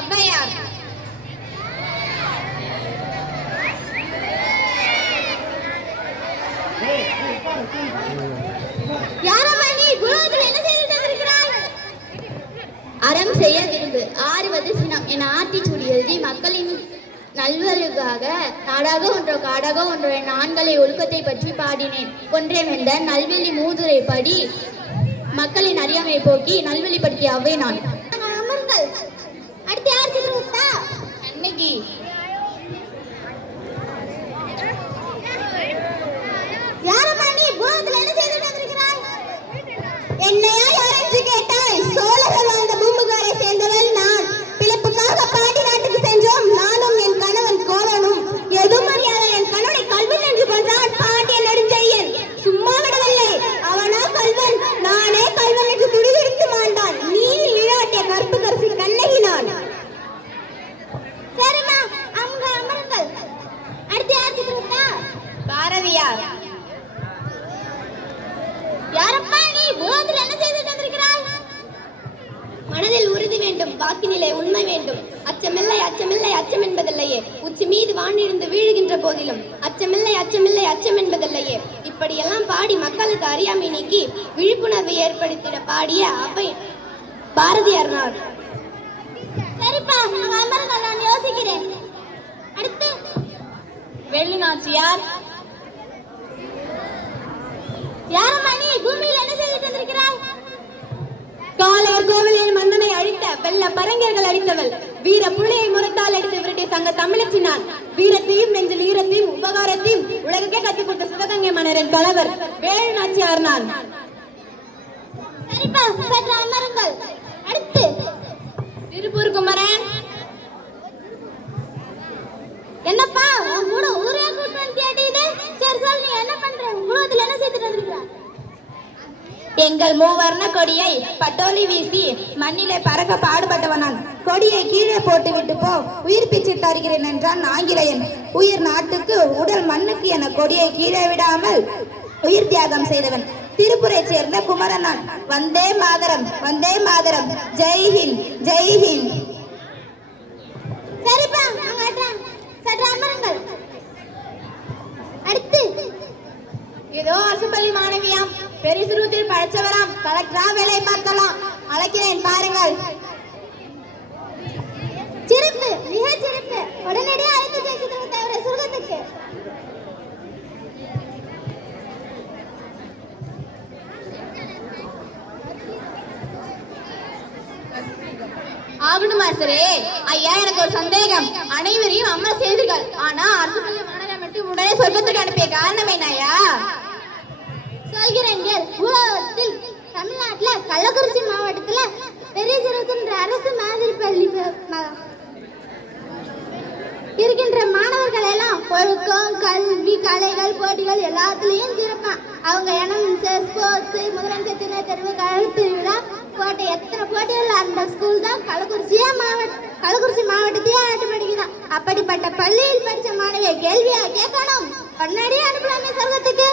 ஔவையார். அறம் செய்ய விரும்பு, ஆறுவது சினம் என ஆத்திச்சூடி எழுதி மக்களின் நல்வழிக்காக நாடாக ஒன்றோ காடாக ஒன்றோ என் ஆண்களை ஒழுக்கத்தை பற்றி பாடினேன். கொன்றே வென்ற நல்வெளி மூதுரை படி மக்களின் அறியாமை போக்கி நல்வழிப்படுத்திய அவை நான். அடுத்து யார் சிறுமுத்தா? அன்னைக்கு யாரம்மா நீ? பூமத்தில் என்ன செய்துட்டு வந்திருக்கிறாய்? என்னையா யாரென்று கேட்டாய்? சோழர்கள் வாழ்ந்த பூம்புகாரை சேர்ந்தவள் நான். பிழைப்புக்காக பாண்டி நாட்டுக்கு சென்றோம். நானும் என் கணவன் கோவனும். எதுவும் அறியாத என் கணவனை கல்வன் என்று கொன்றான் பாண்டியன் நெடுஞ்செழியன். சும்மா விடவில்லை. அவனா கல்வன், நானே கல்வன் என்று துடிதுடித்து மாண்டான். நீரில் நீராட்டிய கற்பு கரிசி கண்ணகி நான். சரிம்மா, அவங்க அமருங்கள். அடுத்து யார் சிறுமுத்தா? பாரதியார். யாரப்பா நீ? பூமத்தில் என்ன செய்துட்டு வந்திருக்கிறாய்? மனதில் உறுதி வேண்டும், வாக்கினிலே உண்மை வேண்டும். அச்சமில்லை அச்சமில்லை அச்சம் என்பதில்லையே. உச்சி மீது வானிருந்து வீழுகின்ற போதிலும் அச்சமில்லை அச்சமில்லை அச்சம் என்பதில்லையே. இப்படியெல்லாம் பாடி மக்களுக்கு அறியாமை நீக்கி விழிப்புணர்வை ஏற்படுத்திட பாடிய அவை பாரதியார். சரிப்பா, அமருங்கள், நான் யோசிக்கிறேன். அடுத்து வெள்ளி நாச்சியார். யாரம்மா நீ? பூமியில் என்ன செய்துட்டு வந்திருக்கிறாய்? காளையர் கோவிலில் மன்னனை அழித்த வெள்ள பரங்கியர்கள் அடித்தவள். வீர புலியை முரத்தால் அடித்து விரட்டிய சங்க தமிழச்சி நான். வீரத்தையும் நெஞ்சில் ஈரத்தையும் உபகாரத்தையும் உலகக்கே கற்றுக் கொடுத்த சிவகங்கை மன்னரின் தலைவர் வேலு நாச்சியார் நான். சரிப்பா, சற்று அமருங்கள். அடுத்து திருப்பூர் குமரன். என்னப்பா உன் கூட ஊரே கூட்டு வந்து கேட்டீங்க. சரி சொல், நீ என்ன பண்ற? உலகத்தில் என்ன செய்துட்டு வந்திருக்கிறாய்? எங்கள் மூவர்ண கொடியை பட்டோலி வீசி மண்ணிலே பறக்க பாடுபட்டவன் நான். கொடியை கீழே போட்டு விட்டு போ, உயிர் பிச்சு தருகிறேன் என்றான் ஆங்கிலேயன். உயிர் நாட்டுக்கு உடல் மண்ணுக்கு என கொடியை கீழே விடாமல் உயிர் தியாகம் செய்தவன் திருப்பூரை சேர்ந்த குமரன் நான். வந்தே மாதரம், வந்தே மாதரம், ஜெய்ஹிந்த், ஜெய்ஹிந்த். சரிப்பா, சற்று அமருங்கள். அடுத்து இதோ அரசுப்பள்ளி மாணவியாம், பெரிசுருத்தில் படிச்சவராம், கலெக்டரா வேலை பார்க்கலாம். அழைக்கிறேன் பாருங்கள். சிறப்பு, மிக சிறப்பு. உடனடியாக அழைத்து ஜெயிச்சு தவிர சுருகத்துக்கு. ஆகணும் மாஸ்டரே. ஐயா, எனக்கு ஒரு சந்தேகம். அனைவரையும் அம்மா செய்தீர்கள், ஆனா அரசு பள்ளி மாணவரை மட்டும் உடனே சொர்க்கத்துக்கு அனுப்பிய காரணம் என்னையா? சொல்கிறேன். உலகத்தில் தமிழ்நாட்டுல கள்ளக்குறிச்சி மாவட்டத்துல பெரிய சிறுவத்தின்ற அரசு மாதிரி பள்ளி இருக்கின்ற மாணவர்கள் எல்லாம் ஒழுக்கம், கல்வி, கலைகள், போட்டிகள் எல்லாத்துலயும் சிறப்பான். அவங்க இனம், ஸ்போர்ட்ஸ், முதலமைச்சர் தின தெருவு, கழுத்து விழா போட்ட எத்தனை போட்டிகள் அந்த ஸ்கூல் தான் கள்ளக்குறிச்சி மாவட்டத்தையே ஆட்டு படிக்குதான். அப்படிப்பட்ட பள்ளியில் படிச்ச மாணவியை கேள்வியா கேட்கணும். உடனடியே அனுப்பலாமே சொர்க்கத்துக்கு.